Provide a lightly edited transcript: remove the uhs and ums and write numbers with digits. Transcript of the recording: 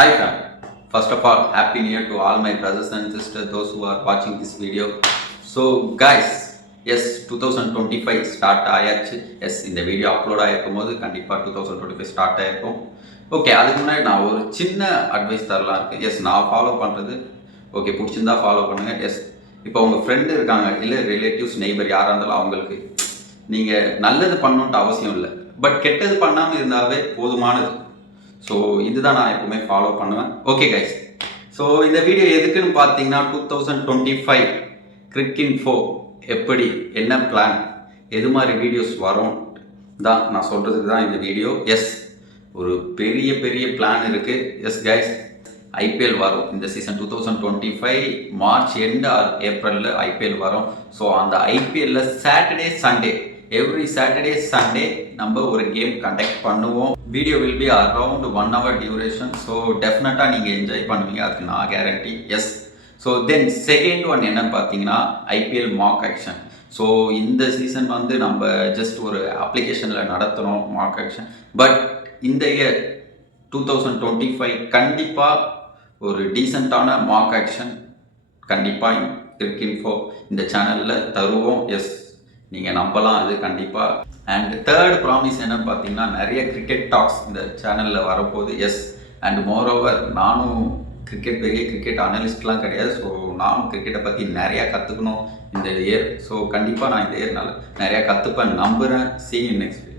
Hi fam. First of all, happy new year to all my brothers and sisters, those who are watching this video. So guys, yes 2025 start ஆயாச்சு. S இந்த video upload ஆகிருக்கும் போது கண்டிப்பாக 2025 start ஆகிருக்கும். Okay, அதுக்கு முன்னாடி நான் ஒரு சின்ன அட்வைஸ் தரலாம் இருக்குது. எஸ் நான் ஃபாலோ பண்ணுறது ஓகே, பிடிச்சிருந்தா ஃபாலோ பண்ணுங்கள். எஸ் இப்போ உங்கள் ஃப்ரெண்டு இருக்காங்க, இல்லை ரிலேட்டிவ்ஸ் நெய்பர் யாராக இருந்தாலும் அவங்களுக்கு நீங்கள் நல்லது பண்ணணுன்ட்டு அவசியம் இல்லை, பட் கெட்டது பண்ணாமல் இருந்தாவே போதுமானது. ஸோ இதுதான் நான் எப்பவுமே ஃபாலோ பண்ணுவேன். ஓகே கைஸ், ஸோ இந்த வீடியோ எதுக்குன்னு பார்த்தீங்கன்னா 2025 கிரிக்கின்ஃபோ எப்படி, என்ன பிளான், எது மாதிரி வீடியோஸ் வரும் தான் நான் சொல்கிறதுக்கு தான் இந்த வீடியோ. எஸ் ஒரு பெரிய பெரிய பிளான் இருக்குது. எஸ் கைஸ், ஐபிஎல் வரும் இந்த சீசன் 2025 மார்ச் எண்டு ஆர் ஏப்ரலில் ஐபிஎல் வரும். ஸோ அந்த ஐபிஎல்லில் Saturday Sunday, every Saturday Sunday நம்ம ஒரு கேம் கண்டக்ட் பண்ணுவோம். Video will be around 1 hour duration. So டெஃபினட்டாக நீங்கள் என்ஜாய் பண்ணுவீங்க, அதுக்கு நான் guarantee. Yes, so then second one என்னன்னு பார்த்தீங்கன்னா ஐபிஎல் மாக் ஆக்ஷன். ஸோ இந்த சீசன் வந்து நம்ம ஜஸ்ட் ஒரு அப்ளிகேஷனில் நடத்தணும் மாக் ஆக்ஷன். பட் இந்த இயர் 2025 கண்டிப்பாக ஒரு டீசெண்டான மாக் ஆக்ஷன் கண்டிப்பாக கிரிக்கின்ஃபோ இந்த சேனலில் தருவோம். எஸ், நீங்கள் நம்பலாம், அது கண்டிப்பாக. அண்ட் தேர்ட் ப்ராமிஸ் என்னன்னு பார்த்தீங்கன்னா நிறைய கிரிக்கெட் டாக்ஸ் இந்த சேனலில் வரப்போகுது. எஸ், அண்ட் மோரோவர் நானும் பெரிய கிரிக்கெட் அனலிஸ்ட்லாம் கிடையாது. ஸோ நானும் கிரிக்கெட்டை பற்றி நிறையா கற்றுக்கணும் இந்த இயர். ஸோ கண்டிப்பாக நான் இந்த இயர் நிறையா கற்றுப்பேன் நம்புகிறேன். See you next video.